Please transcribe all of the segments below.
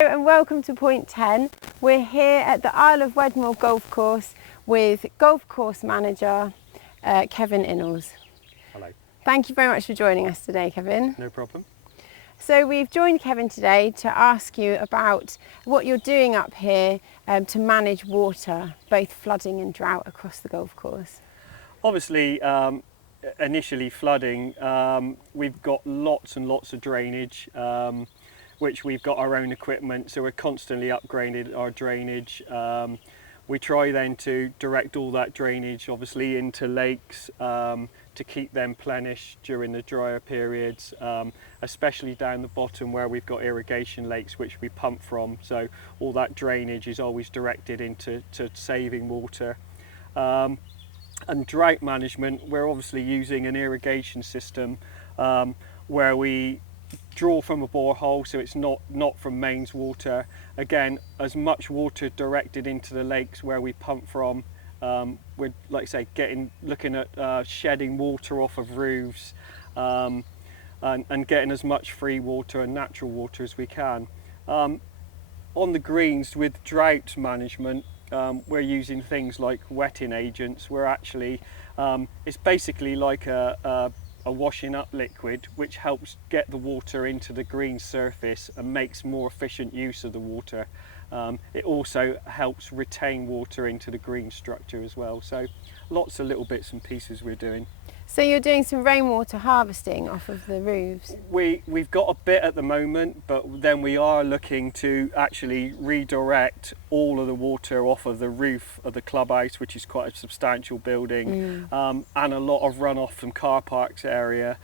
And welcome to point 10. We're here at the Isle of Wedmore golf course with golf course manager Kevin Innalls. Hello. Thank you very much for joining us today, Kevin. No problem. So we've joined Kevin today to ask you about what you're doing up here to manage water, both flooding and drought across the golf course. Obviously, initially flooding, we've got lots and lots of drainage, which we've got our own equipment, so we're constantly upgrading our drainage. We try then to direct all that drainage obviously into lakes to keep them plenished during the drier periods, especially down the bottom where we've got irrigation lakes which we pump from, so all that drainage is always directed into saving water. And drought management, we're obviously using an irrigation system where we draw from a borehole, so it's not from mains water. Again, as much water directed into the lakes where we pump from. We're, like I say, looking at shedding water off of roofs and getting as much free water and natural water as we can. On the greens with drought management, we're using things like wetting agents. We're actually, it's basically like a washing up liquid which helps get the water into the green surface and makes more efficient use of the water. It also helps retain water into the green structure as well. So lots of little bits and pieces we're doing. So you're doing some rainwater harvesting off of the roofs? We've got a bit at the moment, but then we are looking to actually redirect all of the water off of the roof of the clubhouse, which is quite a substantial building, and a lot of runoff from car parks area.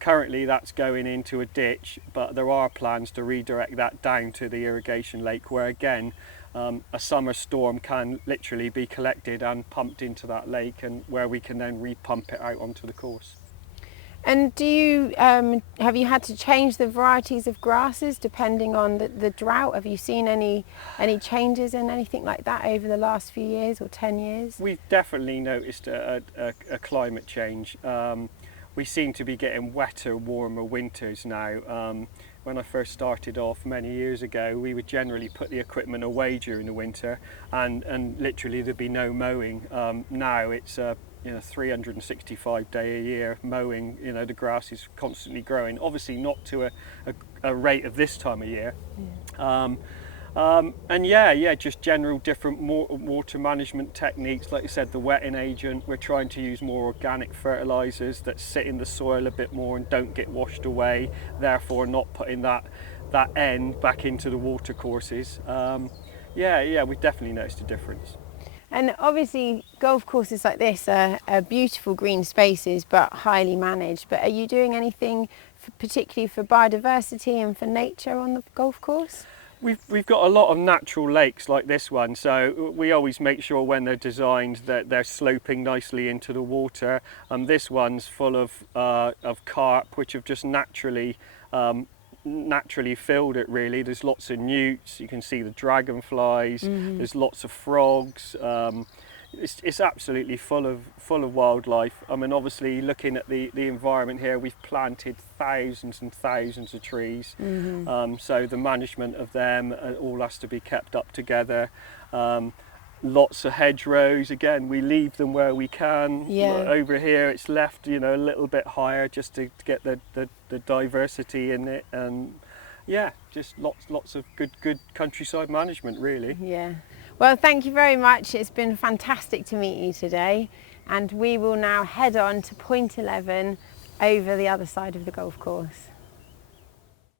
Currently that's going into a ditch, but there are plans to redirect that down to the irrigation lake, where again a summer storm can literally be collected and pumped into that lake, and where we can then repump it out onto the course. And do you have you had to change the varieties of grasses depending on the drought? Have you seen any changes in anything like that over the last few years or 10 years? We've definitely noticed a climate change. We seem to be getting wetter, warmer winters now. When I first started off many years ago, we would generally put the equipment away during the winter, and literally there'd be no mowing. Now it's 365 day a year mowing. The grass is constantly growing. Obviously not to a rate of this time of year. Yeah. And just general different water management techniques. Like I said, the wetting agent, we're trying to use more organic fertilizers that sit in the soil a bit more and don't get washed away, therefore not putting that N back into the water courses. We definitely noticed a difference. And obviously golf courses like this are beautiful green spaces but highly managed. But are you doing anything particularly for biodiversity and for nature on the golf course? We've got a lot of natural lakes like this one, so we always make sure when they're designed that they're sloping nicely into the water. This one's full of carp, which have just naturally filled it really. There's lots of newts, you can see the dragonflies, there's lots of frogs. It's absolutely full of wildlife. I mean, obviously looking at the environment here, we've planted thousands and thousands of trees. So the management of them all has to be kept up together. Lots of hedgerows, again, we leave them where we can. Yeah. Over here it's left, a little bit higher just to get the diversity in it. And yeah, just lots of good countryside management really. Yeah. Well, thank you very much. It's been fantastic to meet you today, and we will now head on to point 11 over the other side of the golf course.